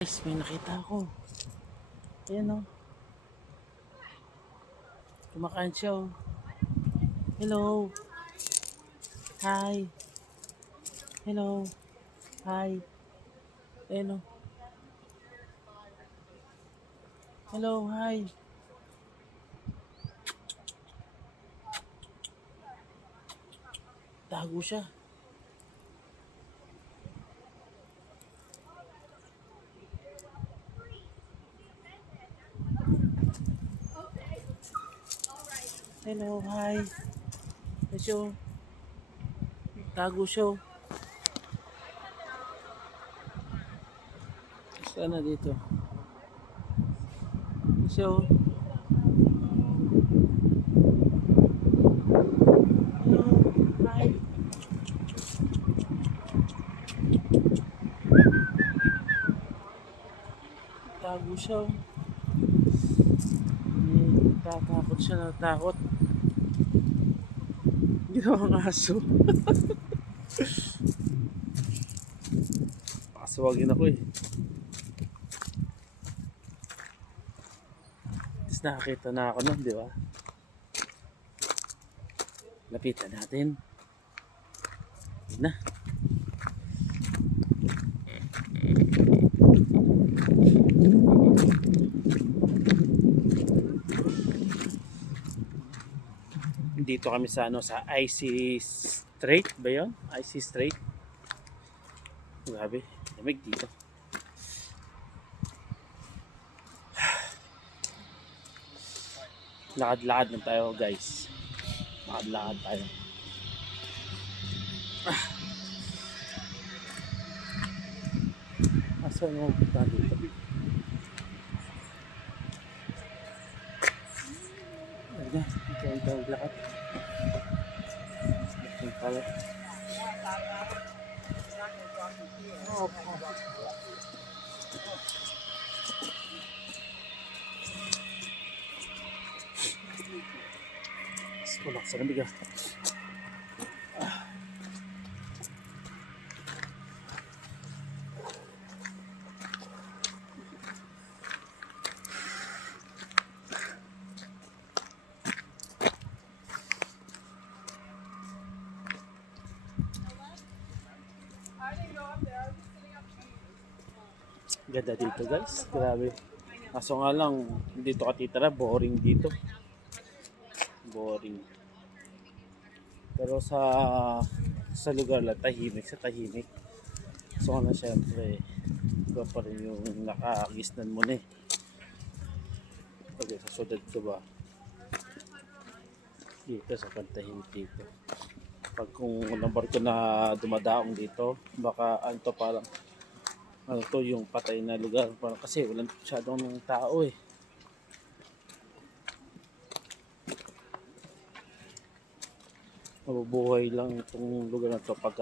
Guys, may nakita ako. Ayan o. Kumakain siya o. Hello. Hi. Hello. Hi. Ayan o. Hello. Hi. Tago siya. Hello. Hi. Ayan siya o. Tago siya o. Saan na dito? Ayan siya o. Hello. Hi. Tago siya o. Tatakot siya na takot. Ginawang aso. Pasawagin ako eh. Tapos nakakita na ako nun, di ba? Lapitan natin. Yun na. Dito kami sa sa IC Strait ba yun? IC Strait. Grabe, lamig dito. Lakad-lakad lang tayo guys. Lakad-lakad tayo. Asan mo punta dito? Ayun na, ito ang lakad. Ito tayo. Tulak sa lamig ah. Ganda dito guys, grabe. Kaso nga lang, dito ka titira, boring dito. Boring. Pero sa lugar lang, tahimik sa tahimik. So na syempre, iba pa rin yung nakagisnan mo na eh. Pag sa syudad ko ba, dito sa pantahimik dito. Pag kung walang barko na dumadaong dito, baka anto parang ano to yung patay na lugar. Parang kasi walang masyadong tao eh. Mabubuhay lang itong lugar na to pag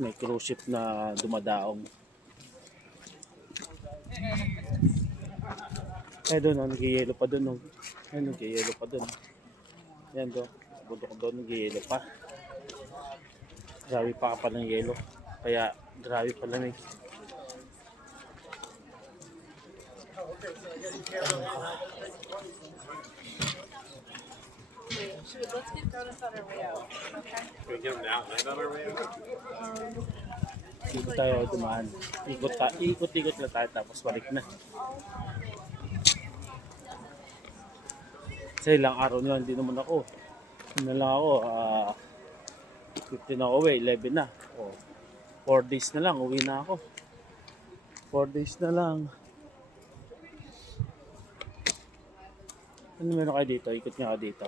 may cruise ship na dumadaong. Eh doon, nag-yelo pa doon. Nag-yelo pa doon. Yan doon. Bundok doon, nag-yelo pa. Grabe pa ng yelo. Kaya grabe pa lamig. Let's get donuts on our way out. Okay? Can we get them now and on our way out? Dito tayo dumaan. Ikot-ikot lang tayo tapos balik na. Sa ilang araw na hindi naman ako. Ano lang ako, 15 na uwi, 11 na. 4 days na lang, uwi na ako. 4 days na lang. Ano meron kayo dito? Ikot nga kayo dito.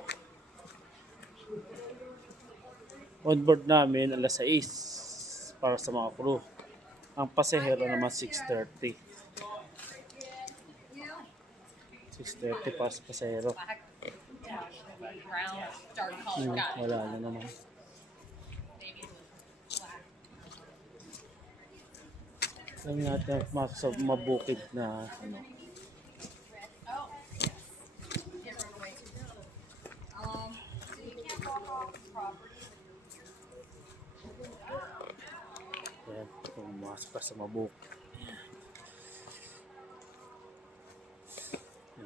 On board namin alas 6 para sa mga crew. Ang pasahero naman 6:30. 6:30 para sa pasahero. Wala na naman. Kami natin mabukid na Ayan, pumasok pa sa mabuk.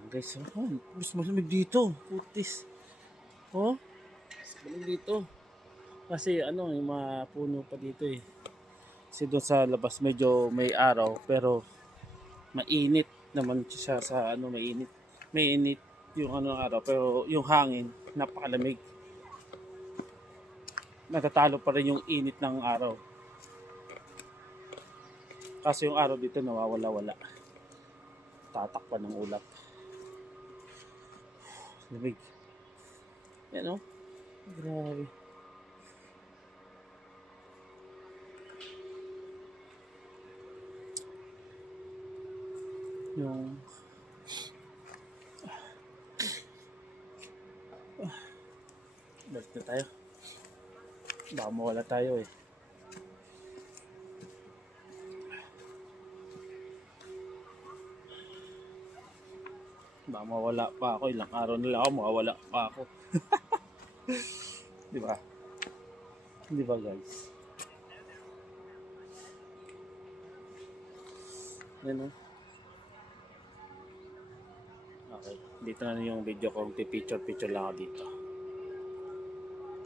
Guys, oh, mas malamig dito. Putis. Oh, mas malamig dito. Kasi ano, yung mga puno pa dito eh. Kasi doon sa labas medyo may araw pero mainit naman siya sa ano, mainit. Mainit yung ano araw pero yung hangin napakalamig. Natatalo pa rin yung init ng araw. Kasi yung araw dito nawawala-wala. Tatakpan ng ulap. Lamig. Yan oh. Grabe. Yung balik na tayo. Baka mawala tayo eh. Baka mawala pa ako. Ilang araw na lang ako, mawala pa ako. Di ba? Di ba guys? Yan o. Okay. Dito na yung video ko. Picture-picture lang ako dito.